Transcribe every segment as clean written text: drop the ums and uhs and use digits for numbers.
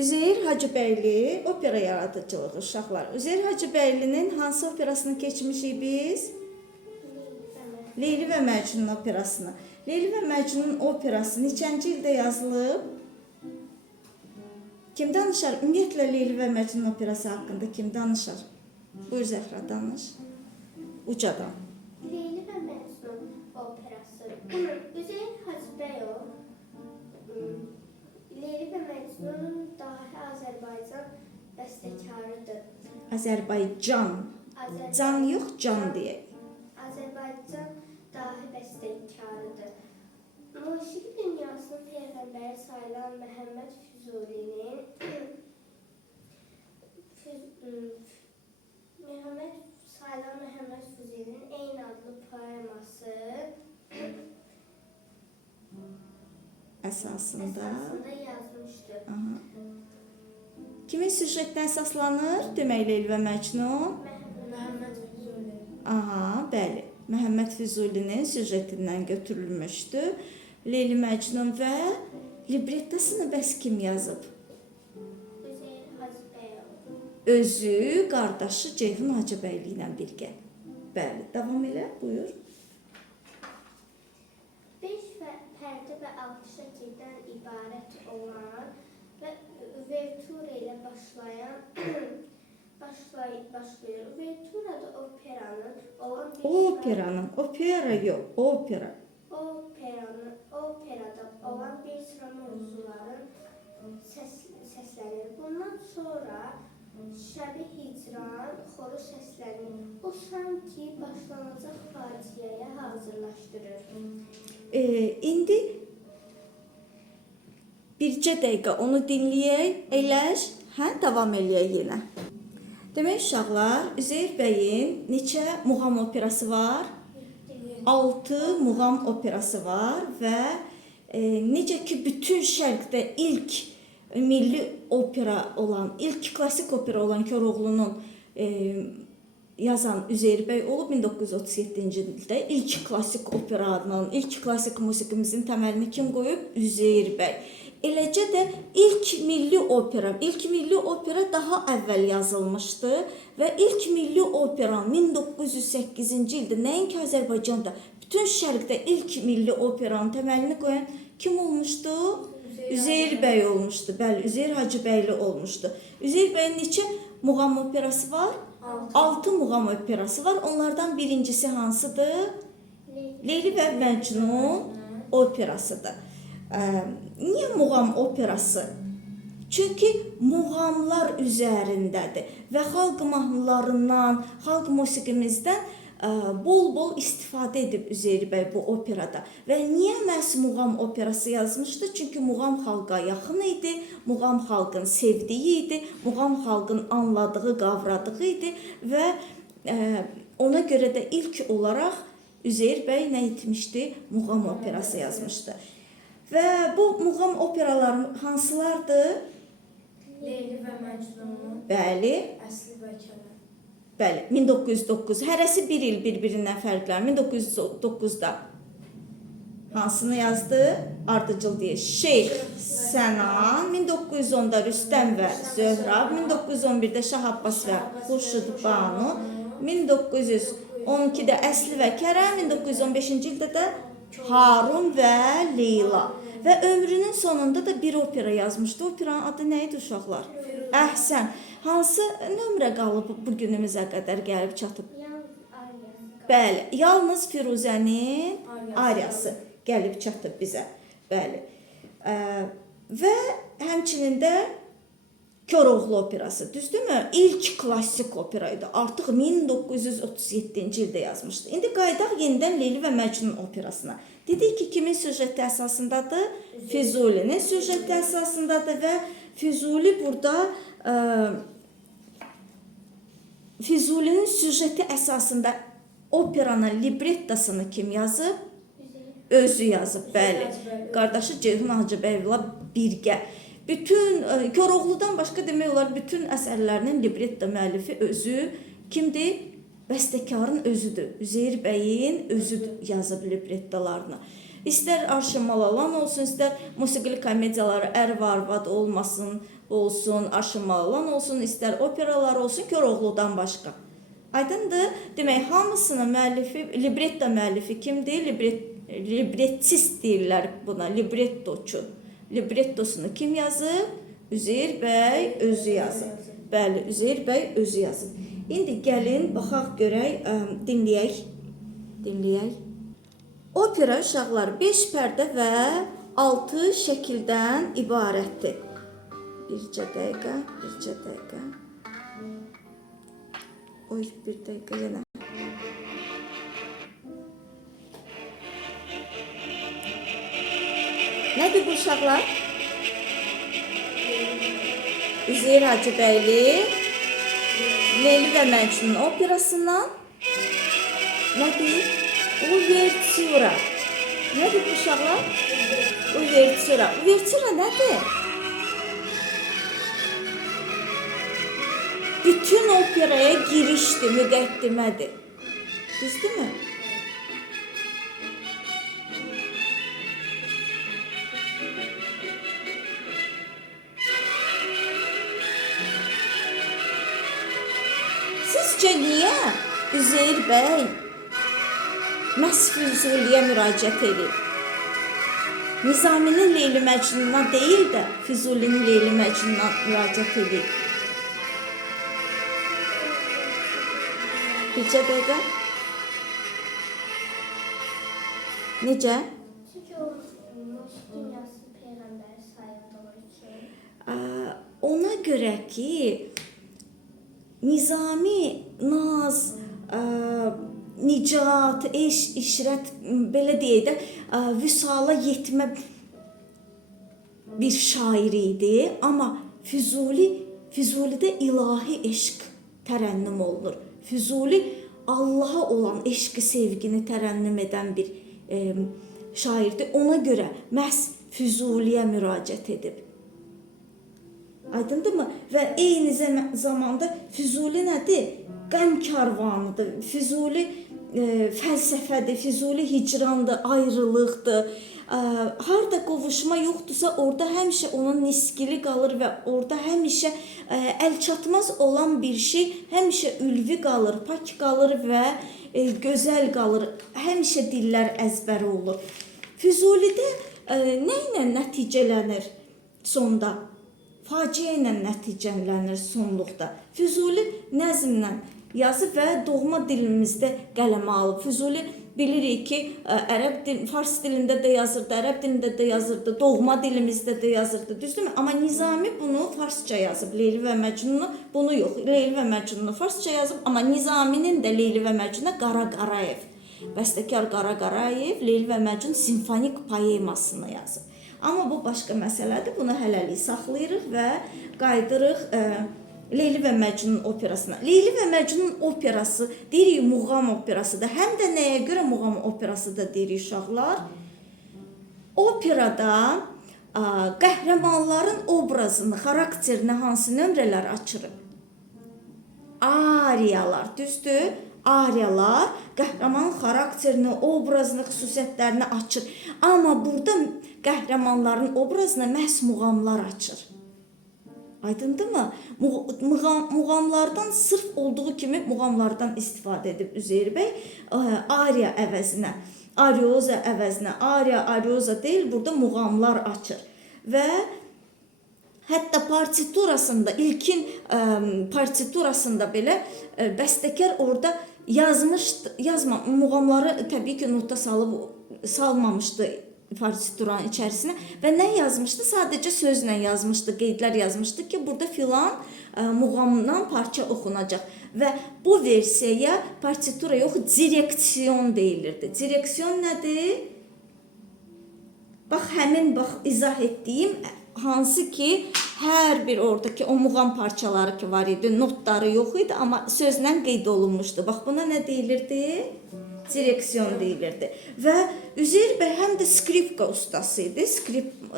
Üzeyir Hacıbəyli opera yaradıcılığı uşaqlar. Üzeyir Hacıbəylinin hansı operasını keçmişik biz? Leyli və Məcnun operasını. Leyli və Məcnun operası neçənci ildə yazılıb? Kim danışar? Ümumiyyətlə Leyli və Məcnun operası haqqında kim danışar? Buyur Zəfra, danış. Ucadan. Leyli və Məcnun operası. Üzeyir Hacıbəyov Leyli və Məcnunun dahi Azərbaycan bəstəkarıdır. Azərbaycan. Can yox, can deyək. Azərbaycan dahi bəstəkarıdır. Musiqi dünyasının peyğəmbəri sayılan Məhəmməd Füzulinin Məhəmməd Füzulinin eyni adlı poeması Əsasında yazmışdır. Aha. Kimin süjetdən əsaslanır? Demək Leyli və Məcnun. Məhəmməd Füzuli. Aha, bəli. Məhəmməd Füzulinin süjetindən götürülmüşdü. Leyli Məcnun və librettasını bəs kim yazıb? Üzeyir Hacıbəyov. Özü, qardaşı Ceyhun Hacıbəyli ilə birgə. Bəli, davam elə, buyur. 5 pərdə və 6 şəkildən ibarət olan və uvertura ilə başlayır. Uverturada Opera yox, opera. Operada olan bir sıra mövzuların səslənir. Bundan sonra Şəbi Hicran xoru səslənir. O sanki başlanacaq faciəyə hazırlaşdırır. İndi bircə dəqiqə onu dinləyək, eləş, davam eləyək yenə. Demək uşaqlar, Üzeyir bəyin neçə muğam operası var? 6 muğam operası var və necə ki bütün şərqdə ilk milli opera olan, ilk klasik opera olan Koroğlunun yazan Üzeyir bəy olub 1937-ci ildə ilk klasik operanın, ilk klasik musiqimizin təməlini kim qoyub? Üzeyir bəy. Eləcə də ilk milli opera daha əvvəl yazılmışdı və ilk milli opera 1908-ci ildə nəinki Azərbaycanda, bütün şərqdə ilk milli operanın təməlini qoyan kim olmuşdu? Üzeyir bəy olmuşdu. Bəli, Üzeyir Hacıbəyli olmuşdu. Üzeyir bəyin neçə muğam operası var? 6 muğam operası var. Onlardan birincisi hansıdır? Leyli və Məcnun operasıdır. Niyə muğam operası? Çünki muğamlar üzərindədir və xalq mahnılarından, xalq musiqimizdən bol-bol istifadə edib Üzeyir bəy bu operada. Və niyə məhz muğam operası yazmışdı? Çünki muğam xalqa yaxın idi, muğam xalqın sevdiyi idi, muğam xalqın anladığı, qavradığı idi və ona görə də ilk olaraq Üzeyir bəy nə etmişdi? Muğam operası yazmışdı. Və bu muğam operalar hansılardır? Leyli və Məcnun. Bəli. Əsli və Kələ. Bəli, 1909. Hərəsi bir il bir-birindən fərqlənir. 1909-da hansını yazdı? Ardıcıl deyir. Şeyx Sənan. 1910-da Rüstəm və Zöhrab. 1911-də Şah Abbas və Xurşud Banu. 1912-də Əsli və Kərəm. 1915-ci ildə də Harun və Leyla. Və ömrünün sonunda da bir opera yazmışdı. Operanın adı nə idi uşaqlar? Əhsən. Hansı nömrə qalıb bu günümüzə qədər gəlib çatıb? Bəli, yalnız Firuzənin ariyası gəlib çatıb bizə. Bəli. Və həmçinin də Koroğlu operası, düzdürmü? İlk klasik opera idi. Artıq 1937-ci ildə yazmışdı. İndi qaydaq yenidən Leyli və Məcnun operasına. Dedik ki, kimin süjeti əsasındadır? Füzulinin süjeti əsasındadır və Füzuli burada Füzulinin süjeti əsasında operanın librettasını kim yazıb? Özü yazıb, bəli. Qardaşı Ceyhun Hacıbəyli birgə. Bütün Koroğludan başqa demək olar bütün əsərlərinin libretta müəllifi özü kimdir? Bəstəkarın özüdür. Üzeyir bəyin özü yazıb librettalarını. İstər Arşın Malalan olsun, istər musiqili komediyalar Ər və Arvad olsun, Arşın Malalan olsun, istər operalar olsun, Koroğludan başqa. Aydındır? Demək, hamısının müəllifi, libretto müəllifi kimdir? Librettist deyirlər buna, librettoçu. Librettosunu kim yazıb? Üzeyir bəy özü yazıb. Bəli, Üzeyir bəy özü yazıb. İndi gəlin, baxaq görək, dinləyək. Opera uşaqlar 5 pərdə və 6 şəkildən ibarətdir. Bircə dəqiqə. Oy, bir dəqiqə yenə. Nədir bu uşaqlar? Üzeyir Hacıbəyli, Leyli və Məcnun operasından nədir? Uvertüra. Nədir bu uşaqlar? Uvertüra. Uvertüra nədir? Bütün operaya girişdir, müqəddimədir. Düzdürmü? Sizcə niyə Üzeyir bəy məhz Füzuliyə müraciət edir? Nizaminin Leyli Məcnununa deyil də Füzulinin Leyli Məcnununa müraciət edir. Bircə dəqiqə. Necə? Çünki o musiqi yazısı Peyğəmbəri sayıldığı üçün. Ona görə ki, Nizami, naz, nicat, işrət, belə deyək də, vüsala yetmə bir şair idi. Amma Füzulidə ilahi eşq tərənnüm olunur. Füzuli Allaha olan eşqi, sevgini tərənnüm edən bir şairdir. Ona görə məhz Füzuliyə müraciət edib. Aydındırmı? Və eyni zamanda Füzuli nədir? Qəm karvanıdır. Füzuli fəlsəfədir, Füzuli hicrandır, ayrılıqdır. Harda qovuşma yoxdursa, orada həmişə onun niskili qalır və orada həmişə əlçatmaz olan bir şey həmişə ülvi qalır, pak qalır və gözəl qalır. Həmişə dillər əzbəri olur. Füzulidə nə ilə nəticələnir sonda? Faciə ilə nəticələnir sonluqda. Füzuli nəzmlə yazıb və doğma dilimizdə qələmə alıb. Füzuli bilirik ki, fars dilində də yazırdı, ərəb dilində də yazırdı, doğma dilimizdə də yazırdı, düzdürmü? Amma Nizami bunu farsça yazıb, Leyli və Məcnunu bunu yox. Leyli və Məcnunu farsça yazıb, amma Nizaminin də Leyli və Məcnuna Qara Qarayev, bəstəkar Qara Qarayev Leyli və Məcnun simfonik poemasını yazıb. Amma bu başqa məsələdir. Bunu hələlik saxlayırıq və qaydırıq Leyli və Məcnun operasına. Leyli və Məcnun operası deyirik muğam operasıdır. Həm də nəyə görə muğam operası da deyirik uşaqlar? Operada qəhrəmanların obrazını, xarakterini hansı nömrələr açırıq? Ariyalar, düzdür? Ariyalar qəhrəmanın xarakterini, obrazını, xüsusiyyətlərini açır. Amma burada qəhrəmanların obrazını məhz muğamlar açır. Aydındırmı? Muğamlardan sırf olduğu kimi muğamlardan istifadə edib Üzeyir bəy ariya əvəzinə, arioza əvəzinə, arioza deyil, burada muğamlar açır. Və hətta partiturasında, ilkin partiturasında belə bəstəkar orada muğamları təbii ki nota salmamışdı partituranın içərisinə və nə yazmışdı? Sadəcə sözlə yazmışdı, qeydlər yazmışdı ki, burada filan muğamdan parça oxunacaq. Və bu versiyaya partitura yox, direksiyon deyilirdi. Direksiyon nədir? Bax, izah etdiyim hansı ki, hər bir oradakı o muğam parçaları ki var idi, notları yox idi, amma sözlə qeyd olunmuşdu. Bax, buna nə deyilirdi? Direksiyon deyilirdi. Və Üzeyir bəy həm də skripka ustası idi.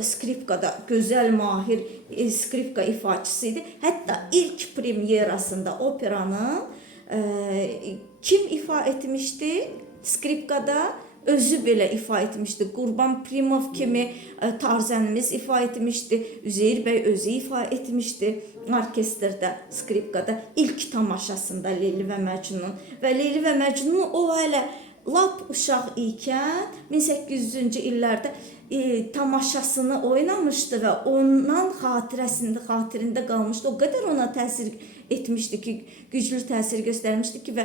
Skripkada gözəl, mahir skripka ifaçısı idi. Hətta ilk premyerasında operanın kim ifa etmişdi? Skripkada özü belə ifa etmişdi. Qurban Primov kimi tarzənimiz ifa etmişdi. Üzeyir bəy özü ifa etmişdi orkestrdə, skripkada ilk tamaşasında Leyli və Məcnun. Və Leyli və Məcnun o hələ lap uşaq ikən 1800-cü illərdə tamaşasını oynamışdı və ondan xatirində qalmışdı. O qədər ona təsir etmişdi ki, güclü təsir göstərmişdi ki və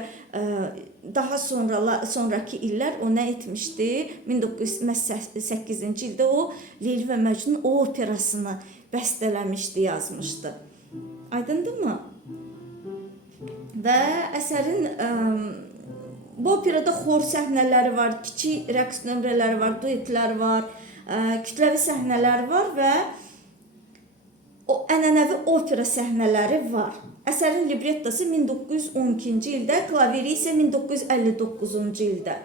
daha sonraki illər o nə etmişdi? 1908-ci ildə o Leyli və Məcnun operasını bəstələmişdi, yazmışdı. Aydındırmı? Və əsərin bu operada xor səhnələri var, kiçik rəqs nömrələri var, duetlər var, kütləvi səhnələr var və o ənənəvi opera səhnələri var. Əsərin librettosu 1912-ci ildə, klaviri isə 1959-cu ildə.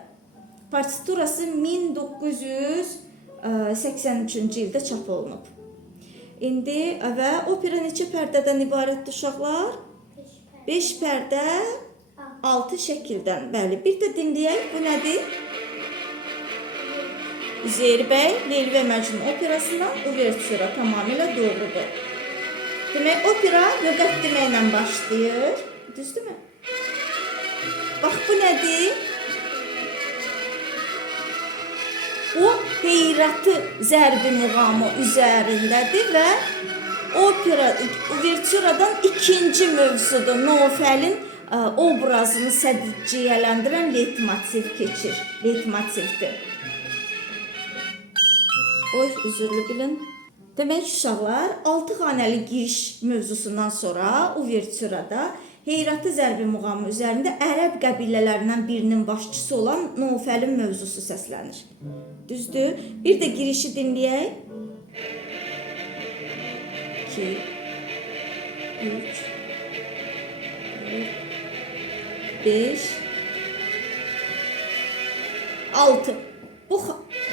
Partiturası 1983-cü ildə çap olunub. İndi və opera neçə pərdədən ibarətdir uşaqlar? 5 pərdə, 6 şəkildən. Bəli, bir də dinləyək, bu nədir? Üzeyir bəy, Leyli və Məcnun operasından uvertüra tamamilə doğrudur. Demək, opera müqəddimə ilə başlayır. Düzdürmü? Bax, bu nədir? Bu heyratı zərbi muğamı üzərindədir və opera uvertüradan ikinci mövzudur. Nofəlin obrazını sədciyyələndirən leytmotiv keçir. Leytmotivdir. Oy, üzürlü bilin. Demək uşaqlar, 6 xanəli giriş mövzusundan sonra uvertürada heyratı zərbi muğamı üzərində ərəb qəbilələrindən birinin başçısı olan Nofəlin mövzusu səslənir. Düzdür? Bir də girişi dinləyək. 2 3 5 6. Bu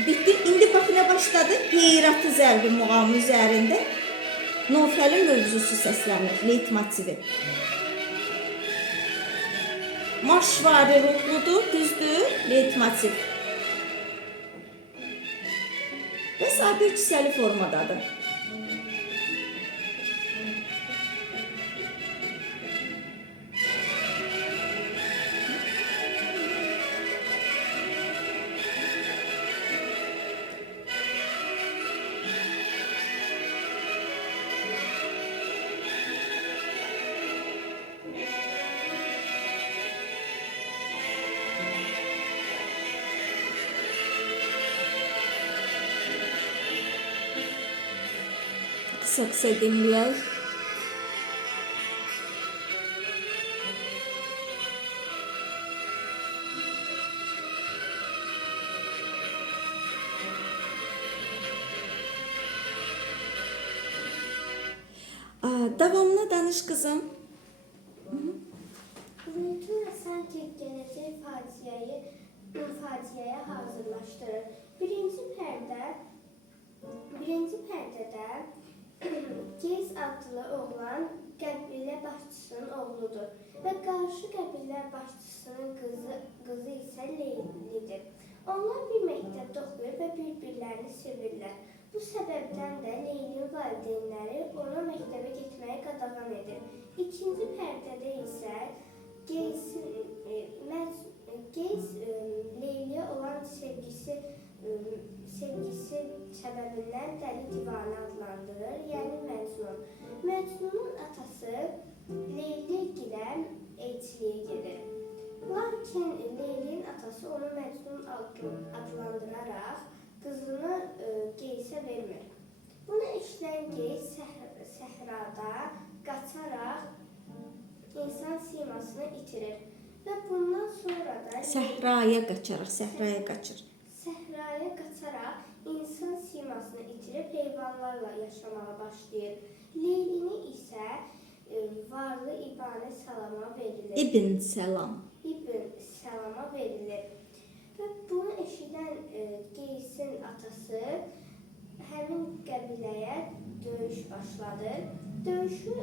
bitti. İndi bax nə başladı? Heyratı zərbi muğamı üzərində Nofəlin mövzusu səslənir, leytmotivi. Marşvari ruhludur, düzdür, leytmotiv. Və sadə 3 hissəli formadadır. Kısa dinləyək. Davamına danış qızım. Uvertüra sanki gələcək faciəyə hazırlaşdırır. Birinci pərdədə Geys adlı oğlan qəbilə başçısının oğludur və qarşı qəbilə başçısının qızı isə Leylidir. Onlar bir məktəbdə oxuyur və bir-birlərini sevirlər. Bu səbəbdən də Leylinin valideynləri ona məktəbə getməyi qadağan edir. İkinci pərdədə isə Geys Leyliyə olan sevgisi səbəbindən dəli divanə adlandırır, yəni Məcnun. Məcnunun atası Leyligilə elçiliyə gedir. Lakin Leylinin atası onu Məcnun adlandıraraq qızını Geysə vermir. Bunu eşidən Geys səhrada qaçaraq insan simasını itirir və bundan sonra da Səhraya qaçır. Səhraya qaçaraq insan simasını itirib heyvanlarla yaşamağa başlayır. Leylini isə varlı İbn Səlama verilir. İbn Səlama verilir. Və bunu eşidən Geysin atası həmin qəbiləyə döyüş başladır. Döyüşü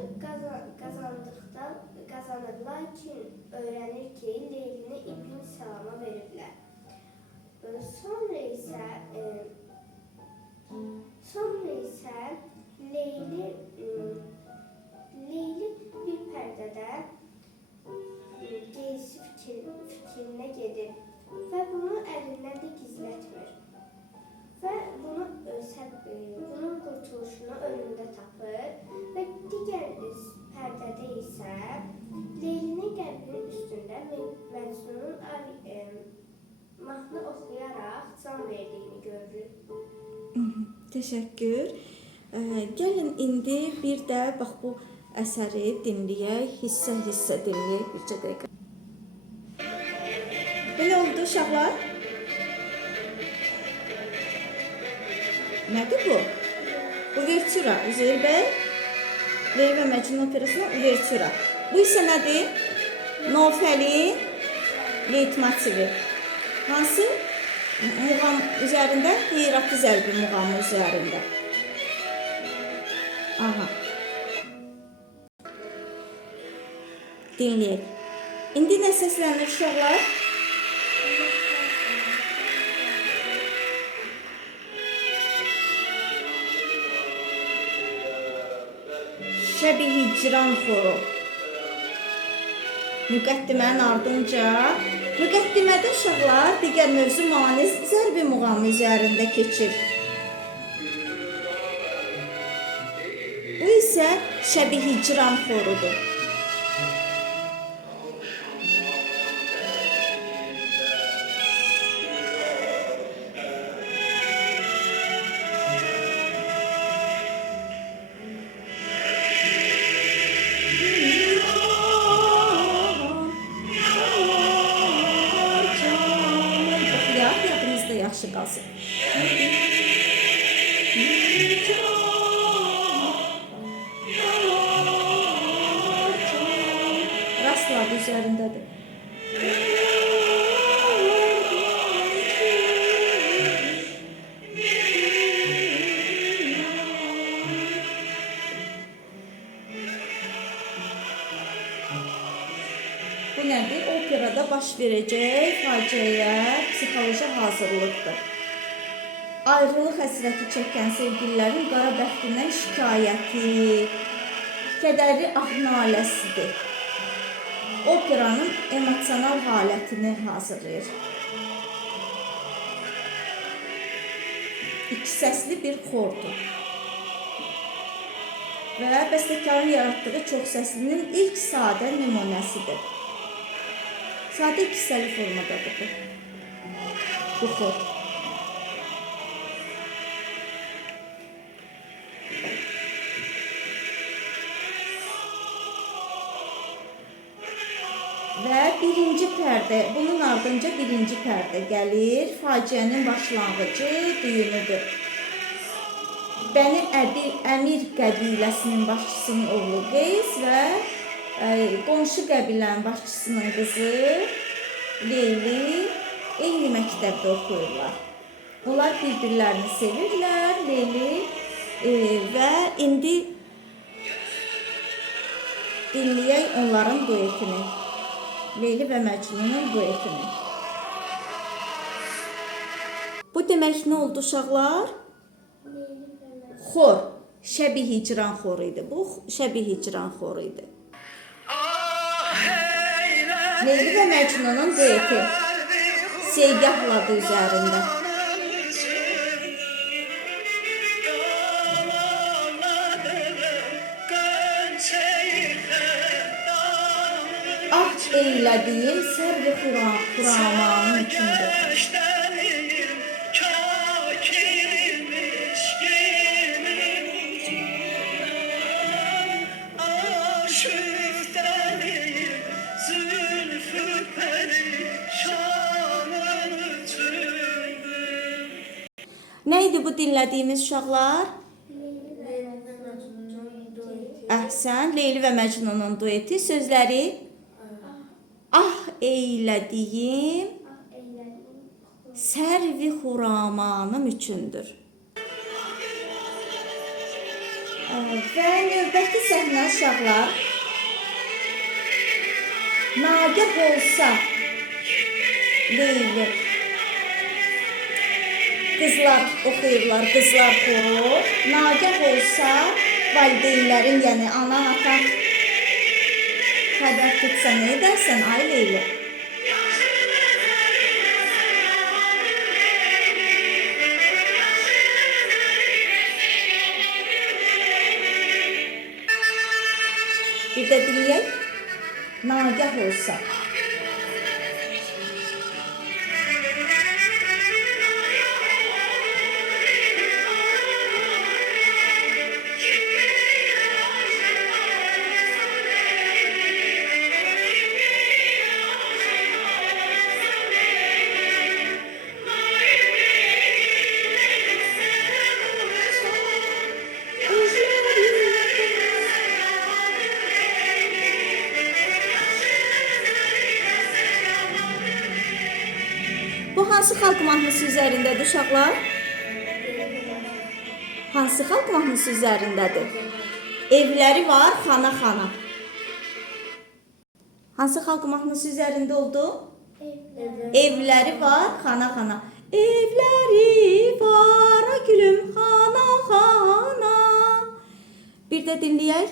qazanır, lakin öyrənir ki, Leylini İbn Səlama veriblər. Sonra isə Leyli bir pərdədə geysi fikrinə gedir və bunu əlindən də gizlətmir. Və bunun qurtuluşunu önündə tapır və digər pərdədə isə Leylinin qəlbinin üstündə Məcnunun mahnı oxuyaraq can verdiyini görürük. Təşəkkür. Gəlin indi bir də bax bu əsəri dinləyək, hissə-hissə dinləyək bircə dəqiqə. Belə oldu uşaqlar? Nədir bu? Uvertüra, Üzeyir bəy. Leyli və Məcnun operasının uvertüra. Bu isə nədir? Nofəlin leytmotivi. Hansı muğam üzərində? Heyrati zərbi muğamı üzərində. Aha. Dinləyək. İndi nə səslənir uşaqlar? Şəbi hicran xoru. Müqəddimənin ardınca müqəddimədə uşaqlar digər mövzu manis zərbi muğamı üzərində keçir. Bu isə şəbi hicran xorudur. Yaxşı qalsın. Rastladı üzərindədir. Bu nədir? Operada baş verəcək faciəyə psixoloji hazırlıqdır. Ayrılıq həsrəti çəkən sevgililərin qara bəxtindən şikayəti, kədərli ah naləsidir. Operanın emosional halətini hazırlayır. İki səsli bir xordur. Və bəstəkarın yaratdığı çox səslinin ilk sadə nümunəsidir. Sadə iki hissəli formadadır bu xor. Və birinci pərdə, bunun ardınca birinci pərdə gəlir. Faciənin başlanğıcı düyünüdür. Bəni Əmir qəbiləsinin başçısının oğlu Qeys və qonşu qəbilənin başçısının qızı Leyli eyni məktəbdə oxuyurlar. Onlar bir-birlərini sevirlər, Leyli və indi dinləyək onların duetini. Leyli və Məcnunun duetini. Bu demək nə oldu uşaqlar? Xor, şəbi hicran xoru idi. Bu şəbi hicran xoru idi. Leyli və Məcnunun dueti. Seygahla üzərində. Ah eylədiyim sərvi xuramanın içində. Nə idi bu dinlədiyimiz uşaqlar? Əhsən, Leyli və Məcnunun dueti. Sözləri ah eylədiyim sərvi xuramanım üçündür. Və növbəti səhnə uşaqlar. Nagah olsa Leyli qızlar oxuyurlar, qızlar xoru. Nagah olsa valideynlərin, yəni ana, ata xəbər tutsa nə edərsən ay Leyli? Bir də dinləyək. Nagah olsa. Bu hansı xalq mahnısı üzərindədir uşaqlar? Hansı xalq mahnısı üzərindədir? Evləri var xana. Hansı xalq mahnısı üzərində oldu? Evləri var xana. Evləri var gülüm xana. Bir də dinləyək.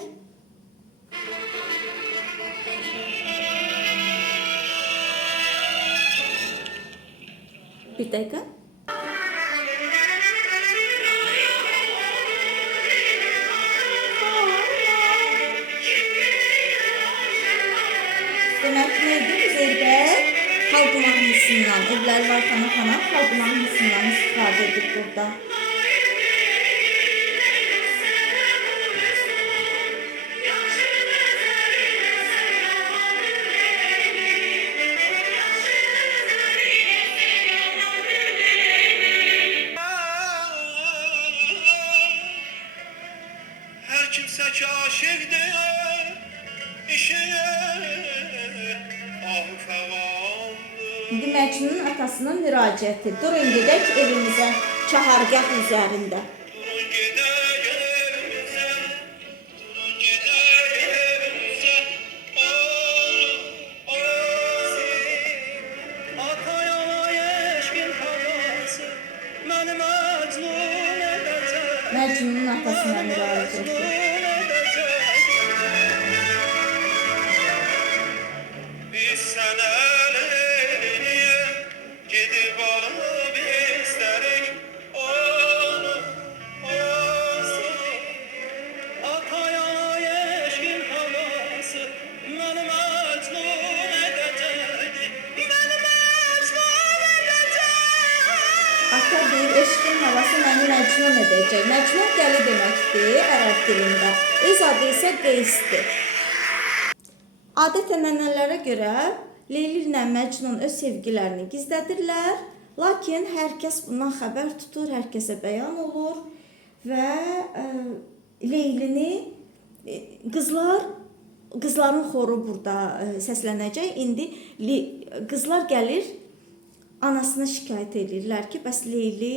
Bir dəqiqə. Demək neydi Üzeyir bəy? Xalq mahnısından, evləri var xana, xalq mahnısından istifadə edib burada. Her kimse kaşifdir, işine ah fevandır. İndi Məcnunun atasının müraciəti. Durun gedək evimizə, çahargah üzərində. Durun gider evimize, durun gider evimize. Ataya eşkin havası, beni mecnun edecek. Məcnunun atasına müraciəti. Biz sana Leyli'ye gidip alıp isterik onu. Ataya eşkin havası beni mecnun edecek. Beni mecnun edecek. Ata deyir, eşqin havası məni məcnun edəcək. Məcnun dəli deməkdir ərəb dilində. Öz adı isə Qeysdir. Adət-ənənələrə görə Leyli ilə Məcnun öz sevgilərini gizlədirlər. Lakin hər kəs bundan xəbər tutur, hər kəsə bəyan olur və Leylini qızların xoru burada səslənəcək. İndi qızlar gəlir, anasına şikayət edirlər ki, bəs Leyli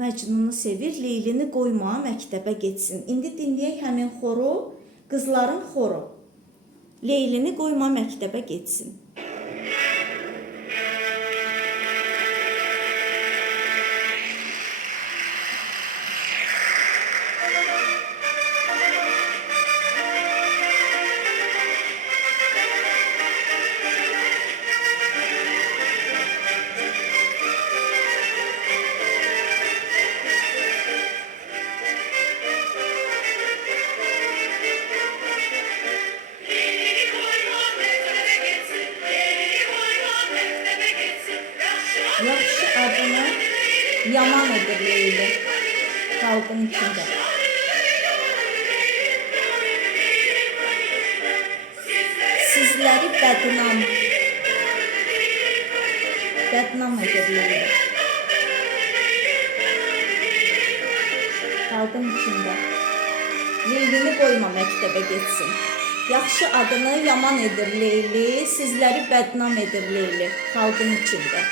Məcnunu sevir, Leylini qoyma məktəbə getsin. İndi dinləyək həmin xoru, qızların xoru. Leylini qoyma məktəbə getsin. Yaxşı adını yaman edir Leyli xalqın içində. Sizləri bədnam edir Leyli xalqın içində. Leylini qoyma məktəbə getsin. Yaxşı adını yaman edir Leyli, sizləri bədnam edir Leyli xalqın içində.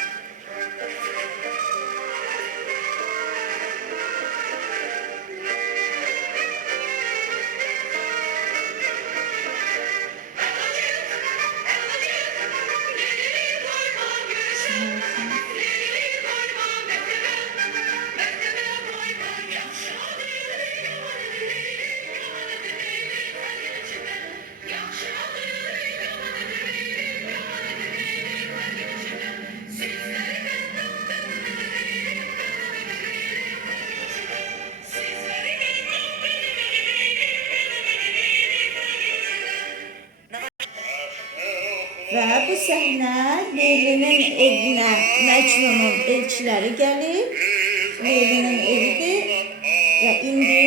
Və bu səhnə Leylinin evinə Məcnunun elçiləri gəlib. Leylinin evidir və indi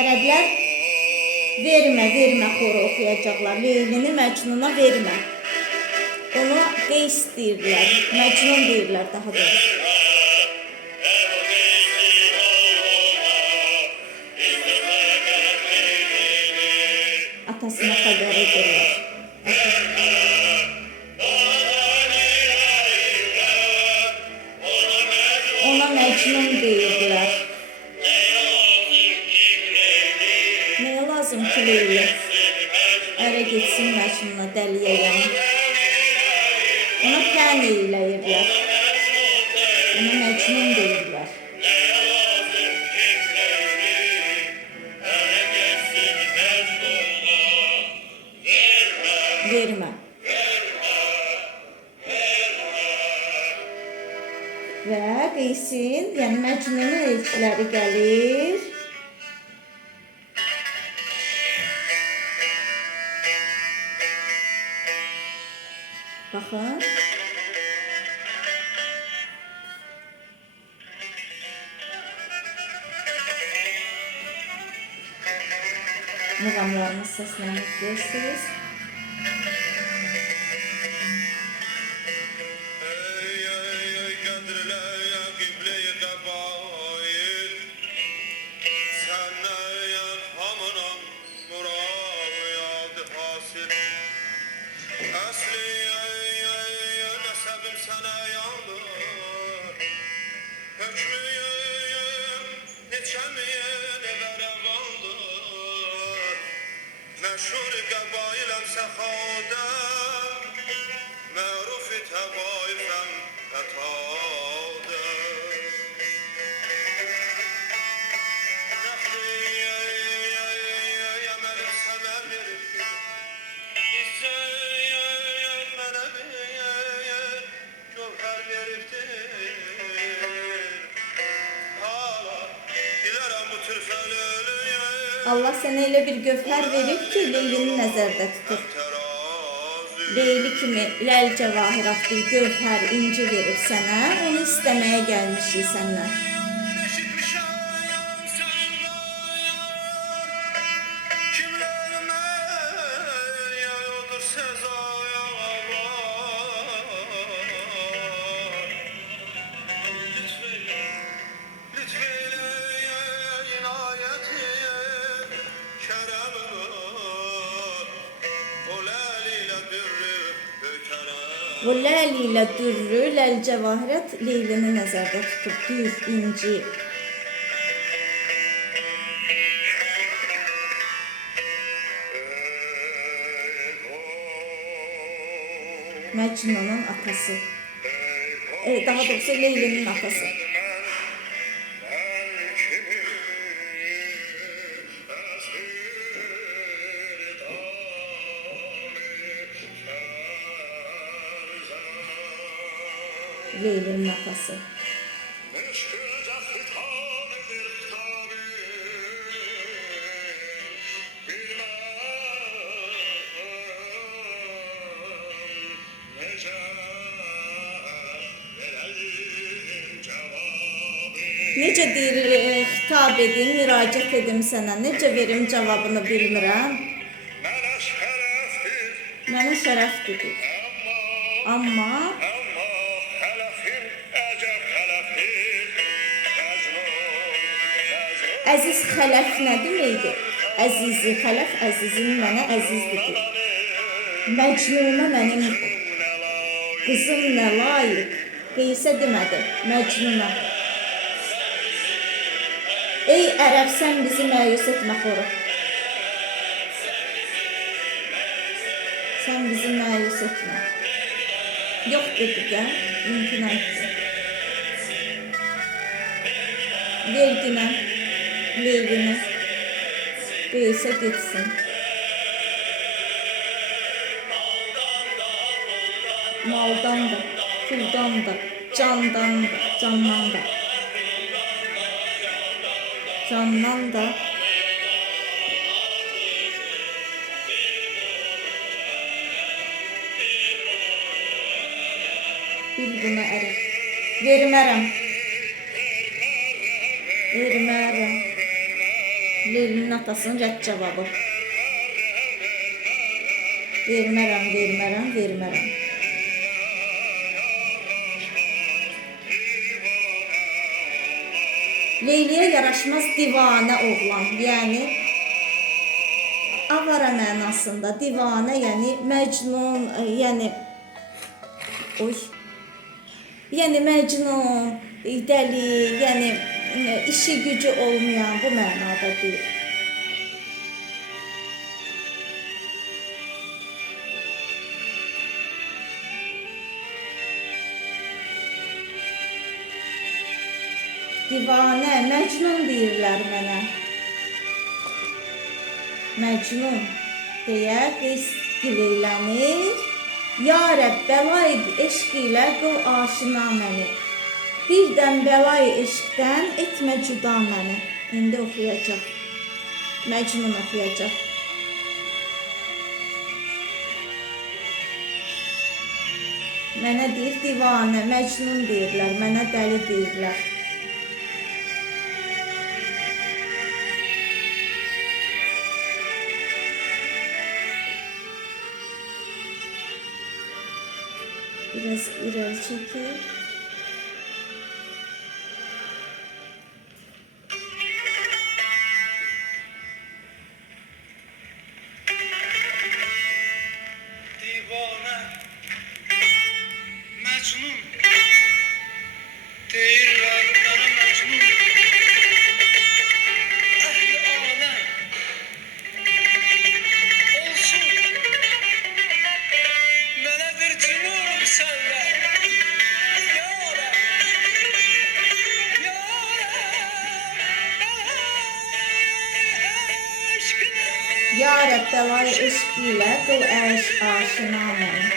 ərəblər vermə xoru oxuyacaqlar. Leylini Məcnuna vermə. Onu Qeys deyirlər, Məcnun deyirlər daha doğrusu. Atasına xəbər edirlər. Ona Məcnun deyirlər. Nəyə lazım ki Leyli? Ərə getsin Məcnuna, dəliyə yəni. Ona kən eyləyirlər. Ona Məcnun deyirlər. Vermə. Və Qeysin, yəni Məcnunun elçiləri gəlir. Baxın. Muğamlarımız səslənib deyirsiniz. مشهور قبایلم سخاده معروف توایفم قطاده نخلی یمن سمر ایسه منه جوهر veribdir hala dilərəm bu tür fəlölü Allah sənə elə bir gövhər verib ki, Leylini nəzərdə tutur. Leyli kimi ləl cəvahirat bir gövhər, inci verib sənə, onu istəməyə gəlmişik səndən. O ləl ilə dürrü, ləl cəvahirat Leylini nəzərdə tutub, dür, inci. Məcnunun atası. Daha doğrusu Leylinin atası. Leylinin atası. Necə deyir, xitab edin, müraciət edim sənə, necə verim cavabını bilmirəm. Mənə şərəfdir. Amma Əziz xələf nə deməkdir? Əzizi xələf, əzizin mənə əzizdir. Məcnuna mənim qızım nə layiq? Qeysə demədi, Məcnuna. Ey ərəb, sən bizi məyus etmə xoru. Sən bizi məyus etmə. Yox dedik ya, imtina etdi. Verginə. Leylini Qeysə getsin. Maldan da, puldan da, candan da, candan da. Candan da Bil buna əri. Vermərəm. Vermərəm. Leylinin atasının rədd cavabı. Vermərəm, vermərəm, vermərəm. Leyliyə yaraşmaz divanə oğlan. Yəni avara mənasında divanə, yəni məcnun, yəni yəni məcnun, dəli, yəni işi gücü olmayan bu mənada deyil. Divanə, məcnun deyirlər mənə. Məcnun deyə qız gileylənir. Ya Rəbb, bəlayı eşq ilə qıl aşina məni. Birdən bəlayı eşqdən etmə cüda məni. İndi oxuyacaq. Məcnun oxuyacaq. Mənə deyir divanə, məcnun deyirlər, mənə dəli deyirlər. Biraz ileri çekil. Divane, mecnun, deyirlər mənə mecnun. Əhli aləm, olsun, mənə bir cünun sənlər. Ya Rəbb, ya Rəbb, aşkına. Ya Rəbb, bəlayı eşq ilə qıl aşina məni.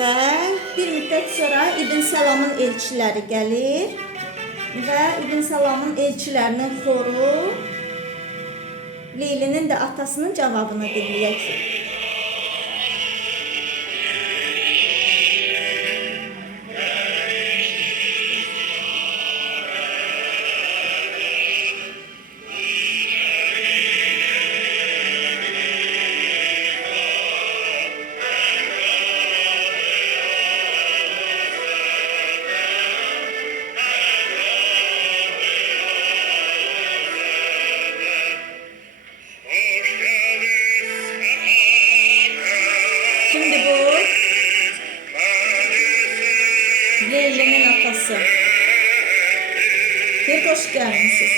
Və bir müddət sonra İbn Səlamın elçiləri gəlir və İbn Səlamın elçilərinin xoru Leylinin də atasının cavabını dinləyək. Şimdi bu Leylinin atası. Bir hoş gelmişsiniz.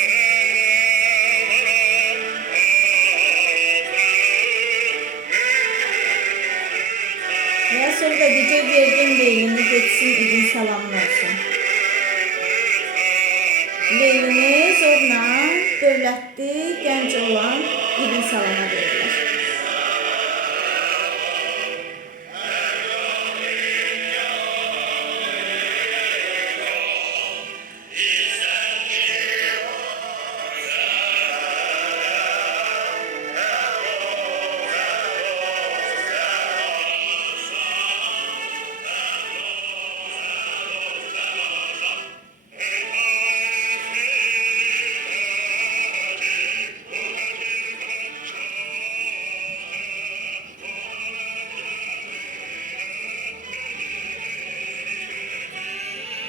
Ve sonra da diyecek verdim Leylini geçsin İbn Salam'ın olsun. Leylini zorla dövlətli, gənc olan İbn Salam'a verirlər.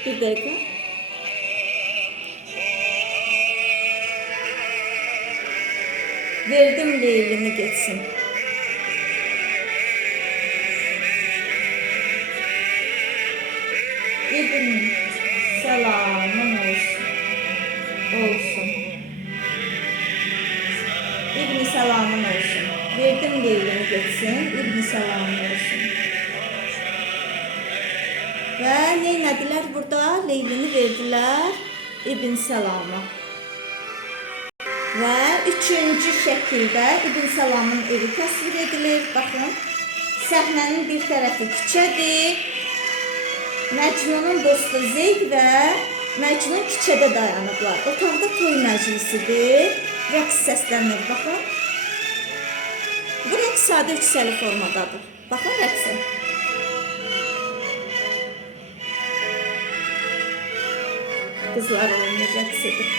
Bir dakika. Verdim Leylini geçsin. İbn Salam'ın olsun. Səlamı olsun. Və neynədilər burada? Leylini verdilər İbn Səlama. Və üçüncü şəkildə İbn Səlamın evi təsvir edilir. Baxın, səhnənin bir tərəfi küçədir. Məcnunun dostu Zeyd və Məcnun küçədə dayanıblar. Otaqda toy məclisidir. Rəqs səslənir. Baxın. Bu rəqs sadə üç hissəli formadadır. Baxın rəqsə. Qızlar oyunu rəqs edir.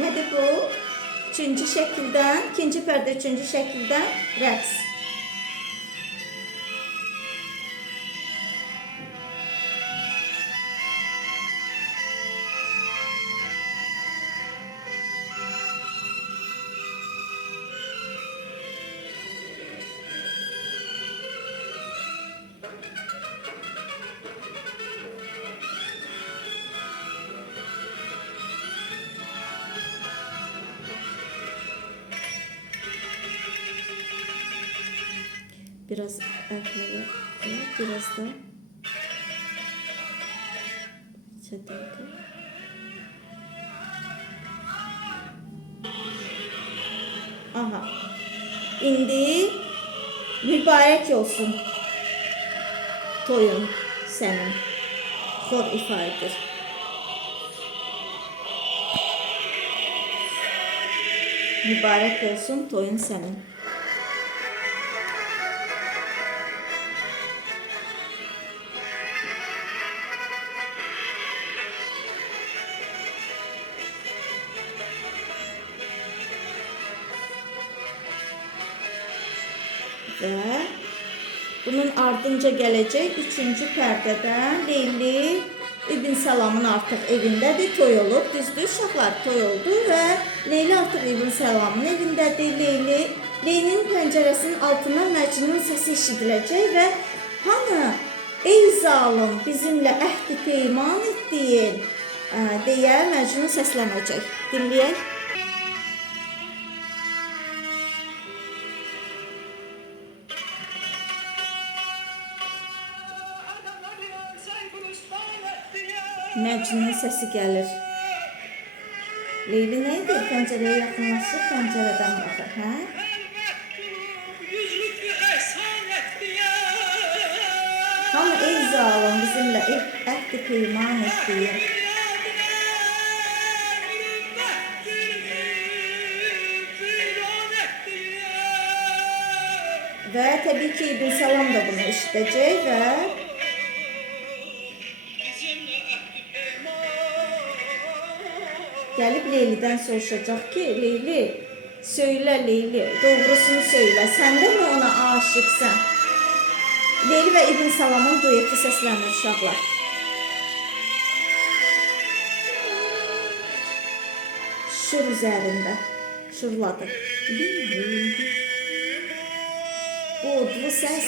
Nədir bu? Üçüncü şəkildən, ikinci pərdə üçüncü şəkildən rəqs. Biraz əvvələ, biraz da çətəldir. Aha. İndi mübarək olsun toyun sənin. Xor ifadır. Mübarək olsun toyun sənin. Və bunun ardınca gələcək üçüncü pərdədən Leyli İbn Səlamın artıq evindədir, toy olub, düzdür, uşaqlar toy oldu və Leyli artıq İbn Səlamın evindədir. Leylinin pəncərəsinin altından Məcnunun səsi eşidiləcək və hanı ey zalım bizimlə əhd-i peyman etdiyin deyə Məcnun səslənəcək. Dinləyək. Məcnunun səsi gəlir. Leyli nə edir? Pəncərəyə yaxınlaşır, pəncərədən baxır. Hə? Hamı ey zalım bizimlə əhd-i peyman etdiyin. Və təbii ki, İbn Səlam da bunu eşidəcək və gəlib Leylidən soruşacaq ki, Leyli, söylə Leyli, doğrusunu söylə, sən də mi ona aşıqsən? Leyli və İbn Səlamın dueti səslənir uşaqlar. Şur üzərində, şurladı. Bu odlu səs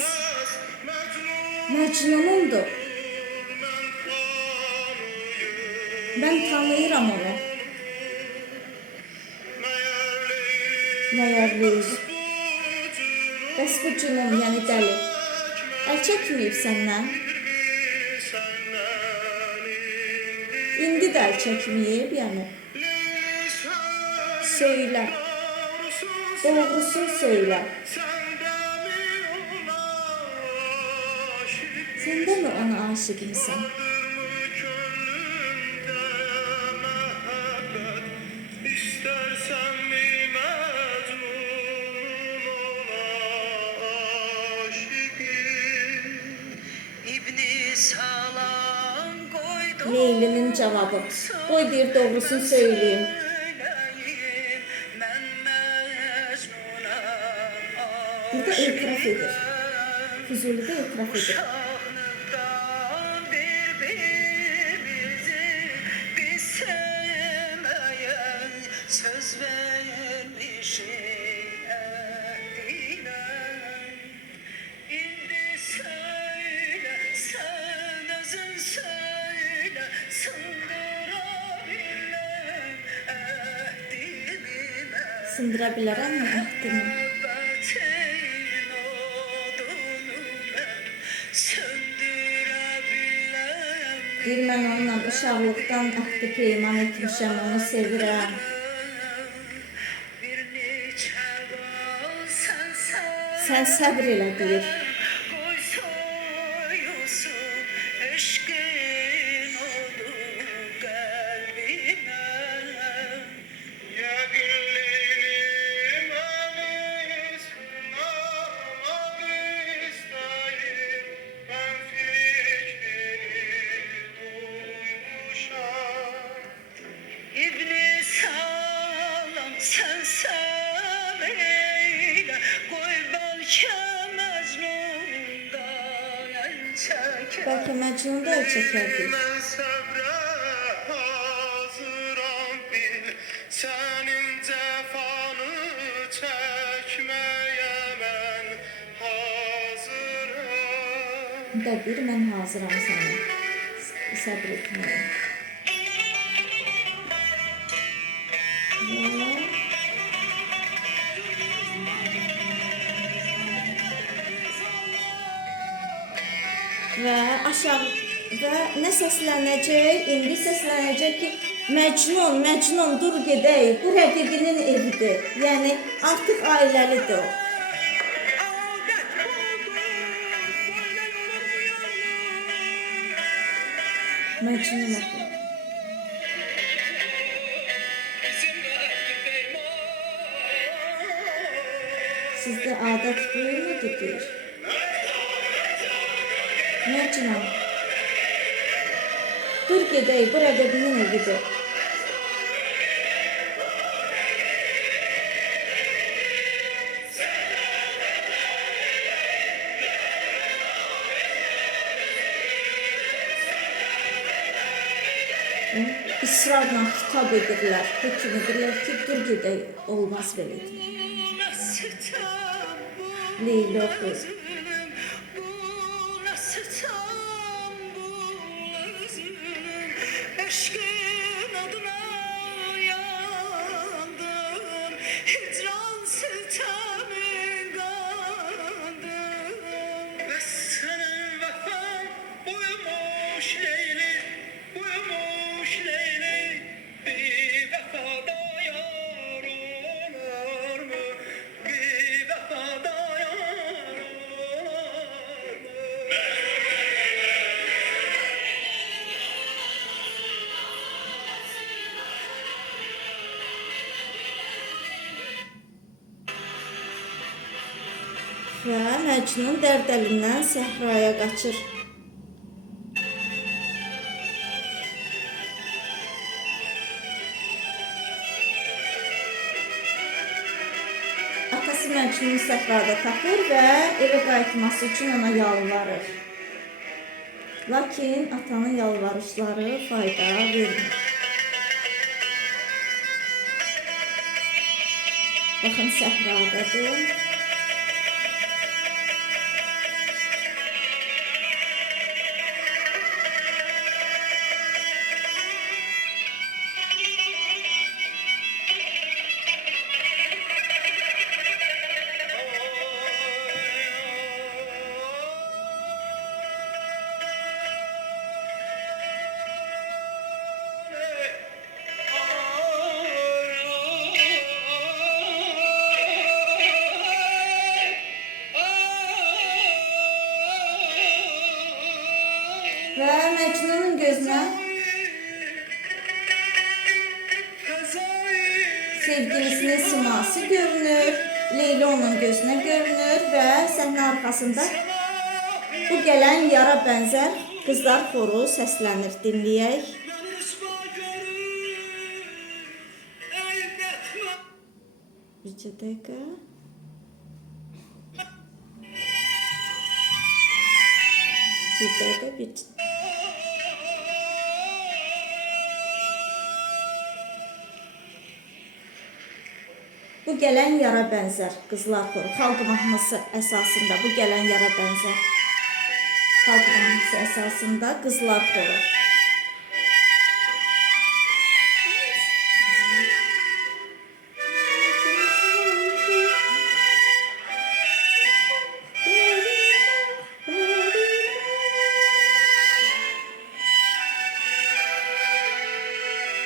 Məcnunundur. Mən tanıyıram onu. Məyər Leyli. Bəs bu cünun, yəni dəli, əl çəkməyib səndən. İndi də əl çəkməyib, yəni. Söylə. Doğrusunu söylə. Sən də mi ona aşık insan? Leylinin cevabı. Qoy deyir doğrusunu söyleyeyim. Burada itiraf edir. Füzuli'de itiraf edir. Sindirə bilərəmmi əhdimi? Deyir, mən onunla uşaqlıqdan əhdi peyman etmişəm, onu sevirəm. Sən səbr elə deyir. Bəlkə Məcnun da el çəkərdik. Mən səbrə hazıram bil, sənin cəfanı çəkməyə mən hazıram. Da bir, mən hazıram sənə. Səbr etməyə. Və aşağı və nə səslənəcək? İndi səslənəcək ki, Məcnun, Məcnun dur gedək. Bu rəqibinin evidir. Yəni artıq ailəlidir o. Məcnun oxu. Sizdə adət buyurmadı deyir. Məcnun. Dur gedək, bu rəqibinin evidir. İsrarla xitab edirlər, hökm edirlər ki, dur gedək, olmaz belədir. Leyla oxuyur. Və Məcnun dərdəlindən səhraya qaçır. Atası Məcnunu səhrada tapır və evə qayıtması üçün ona yalvarır. Lakin atanın yalvarışları fayda vermir. Baxın, səhradadır. Və Məcnunun gözünə sevgilisinin siması görünür, Leyla onun gözünə görünür və səhnə arxasında bu gələn yara bənzər qızlar xoru səslənir, dinləyək. Bircə dəqiqə. Bir dəqiqə, bir. Bu gələn yara bənzər qızlar xoru. Xalq mahnısı əsasında bu gələn yara bənzər. Xalq mahnısı əsasında qızlar xoru.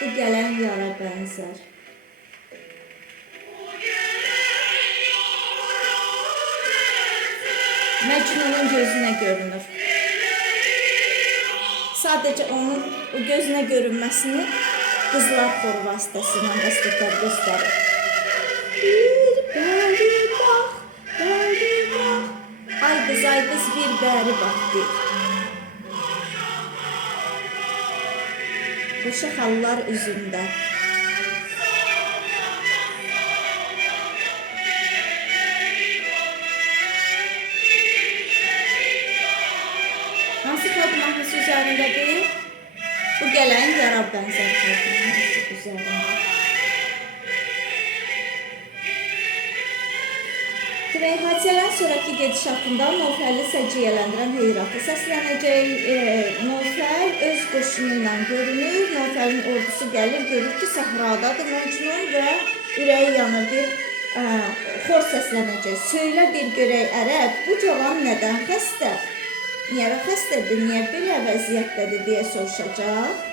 Bu gələn yara bənzər. Məcnunun gözünə görünür. Sadəcə onun o gözünə görünməsini qızlar xoru vasitəsilə bəstəkar göstərir. Bir bəri bax, bəri bax. Ay qız bir bəri bax deyir. Qoşa xallar üzündə. Hansı xalq mahnısı üzərindədir? Bu gələn yara bənzər xalq mahnısı üzərində. Demək, hadisələrin sürətli gedişatında Nofəli səciyyələndirən heyratı səslənəcək. Nofəl öz qoşunu ilə görünür. Nofəlin ordusu gəlir, görür ki, səhradadır Məcnun və ürəyi yanır. Bir xor səslənəcək. Söylə bir görək ərəb, bu cavan nədən xəstə? Niyə xəstədir, niyə belə vəziyyətdədir deyə soruşacaq.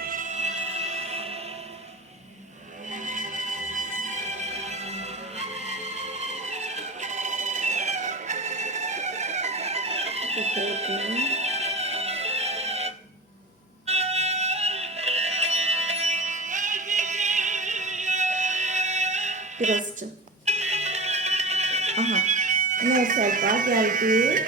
Birazcık. Aha. Nofəl var, geldi.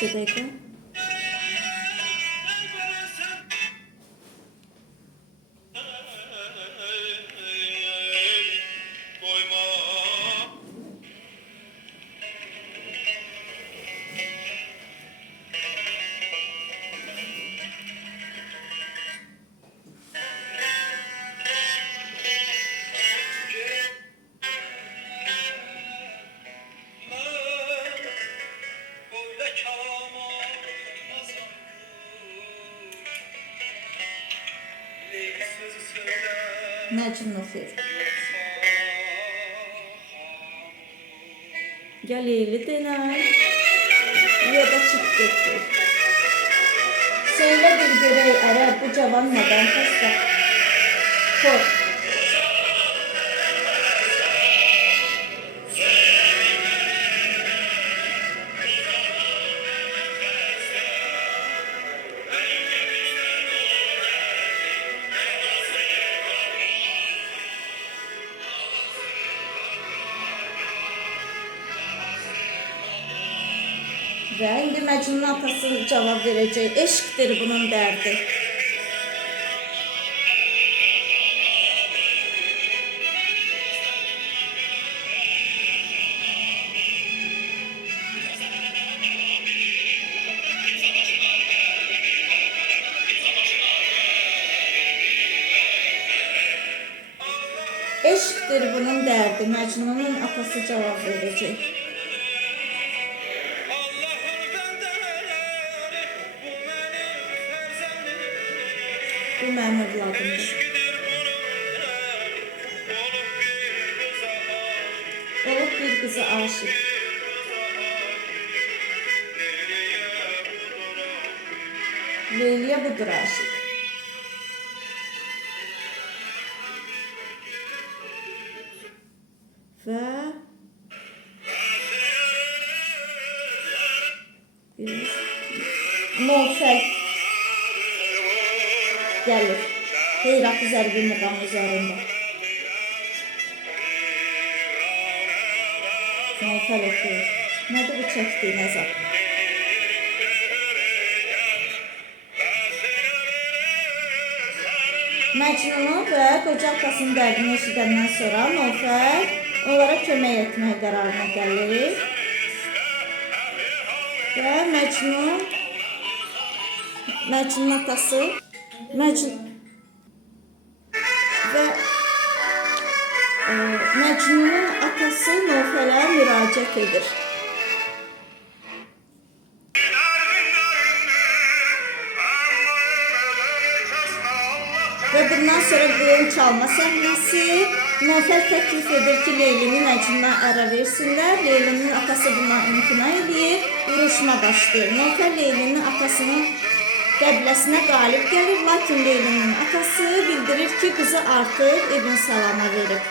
Bir dakika. Məcnun oxuyur. Gəl eyli denən, ya da çıx getdir. Söylə bir görək ərəb, bu cavan nədən xəstə? Xor. Və indi Məcnunun atası cavab verəcək. Eşqdir bunun dərdi. Eşqdir bunun dərdi. Məcnunun atası cavab verəcək. Bu mənim evladımdır. Olub bir qıza aşık. Leyliyə budur aşık. Və Nofəl gəlir. Heyratı zərbi muqamı üzərində. Nofəl oxuyur. Nədir bu çəkdiyi nəzər? Məcnunu və qoca atasının dərdini eşidəndən sonra Nofəl onlara kömək etmək qərarına gəlir. Və Məcnun atası Məcnunun atası Nofələ müraciət edir. Və bundan sonra qoyun çalma səhnəsi Nofər təklif edir ki, Leylini Məcnuna ərə versinlər. Leylinin atası buna imtina edir, vuruşma başlayır. Nofər Leylinin atasının qəbiləsinə qalib gəlir, lakin Leylinin atası bildirir ki, qızı artıq İbn Salama verib.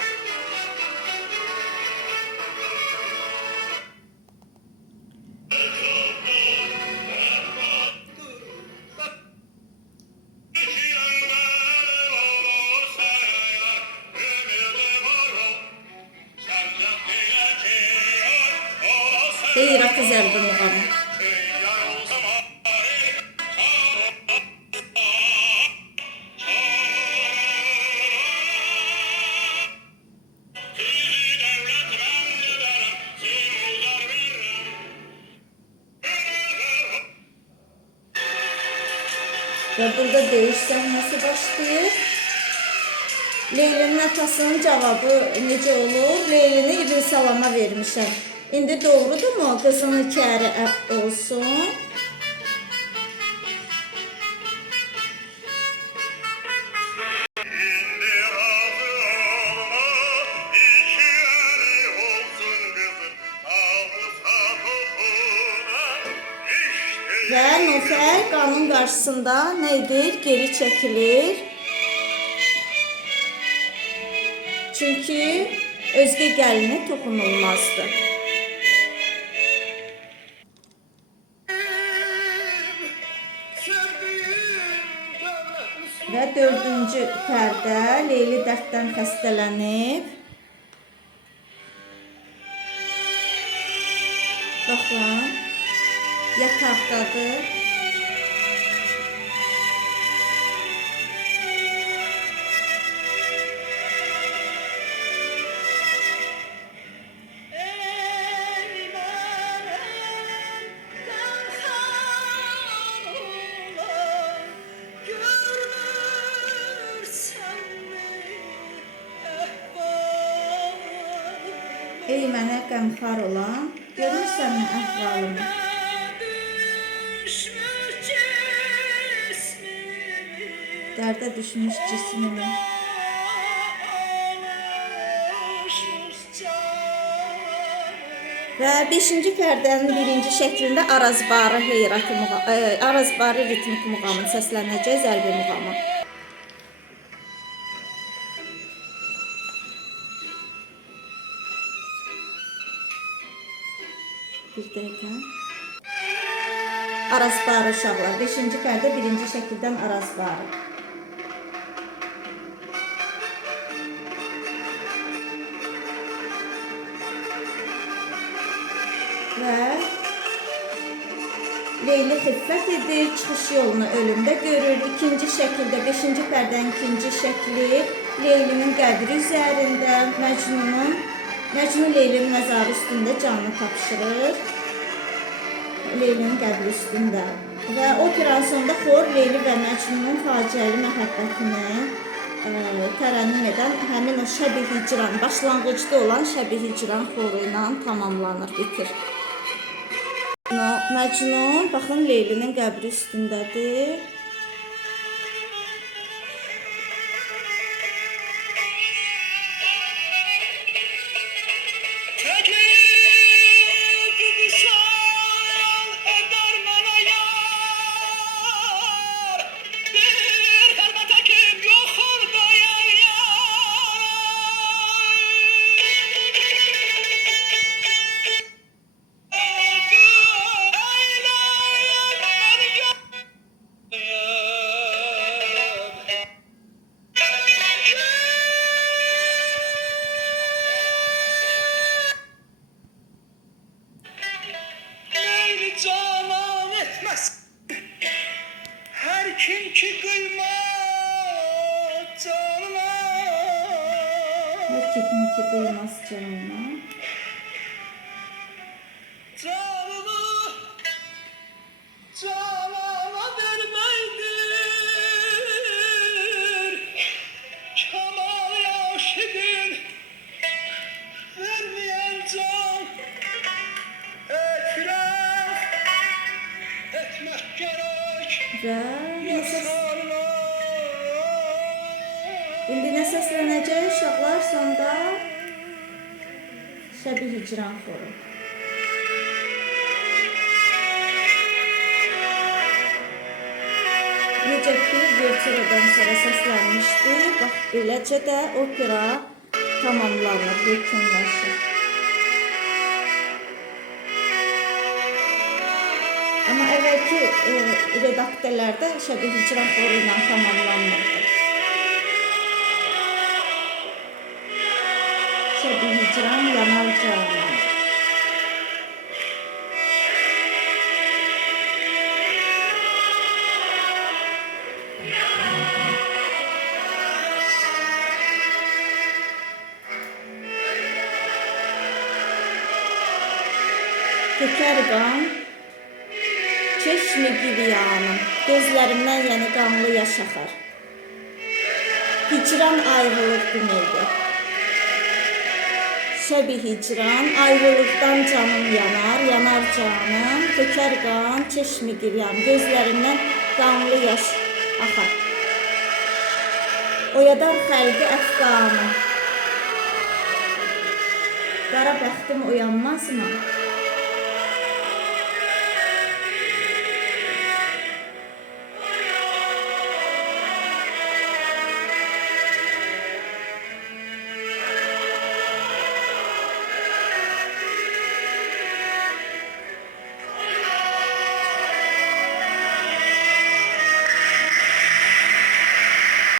Heyratı zərbi muğamı. Və burada döyüş səhnəsi başlayır. Leylinin atasının cavabı necə olur? Leylini İbn Salama vermişəm. İndi doğrudurmu? Qızın iki əri olsun. İndi razı olma, iki eli olsun kızım. Alırsa topuna, işte Və Nofər qanun qarşısında nə edir? Geri çəkilir. Çünki özgə gəlinə toxunulmazdı. Və dördüncü pərdə Leyli dərddən xəstələnib. Baxın, yataqdadır. Ey mənə qəmxar olan, görürsənmi əhvalımı? Dərdə düşmüş cismimi. Və 5-ci pərdənin birinci şəklində Arazbarı Arazbarı ritmik muğamı səslənəcək, zərbi muğamı. Bir dəqiqə. Arazbarı uşaqlar. 5-ci pərdə birinci şəkildən Arazbarı. Və Leyli xiffət edir, çıxış yolunu ölümdə görür. İkinci şəkildə, 5-ci pərdənin ikinci şəkli Leylinin qəbri üzərində Məcnun Leylinin məzarı üstündə canını tapşırır. Leylinin qəbri üstündə. Və operanın sonunda xor Leyli və Məcnunun faciəli məhəbbətini tərənnüm edən həmin o Şəb-i Hicran, başlanğıcda olan Şəb-i Hicran xoru ilə tamamlanır, bitir. Məcnun, baxın, Leylinin qəbri üstündədir. canan etmez. Her kim ki kıymat canına. Hər kim ki qıymaz canına. Canını canana vermeydir. Kemal aşıkın vermeyen can. Ekrem etmek gerek. Və İndi nə səslənəcək uşaqlar sonda? Şəbi Hicran xoru. Necə ki, Vertigodan sonra səslənmişdi. Bax, eləcə də opera tamamlanır, yekunlaşır. Amma əvvəlki redaktörlərdə Şəbi Hicran xoru ilə tamamlanmırdı. Şəbi Hicran yanar canım. Təkərqan, çeşmi giviyanım, gözlərimdən yəni qanlı yaş axar. Hicran ayrılıq deməkdir. Şəbi hicran, ayrılıqdan canım yanar, yanar canım. Təkərqan, çeşmi giviyanım, gözlərimdən qanlı yaş axar. Oyadar xəlqi əfqanı. Qara bəxtim oyanmazmı?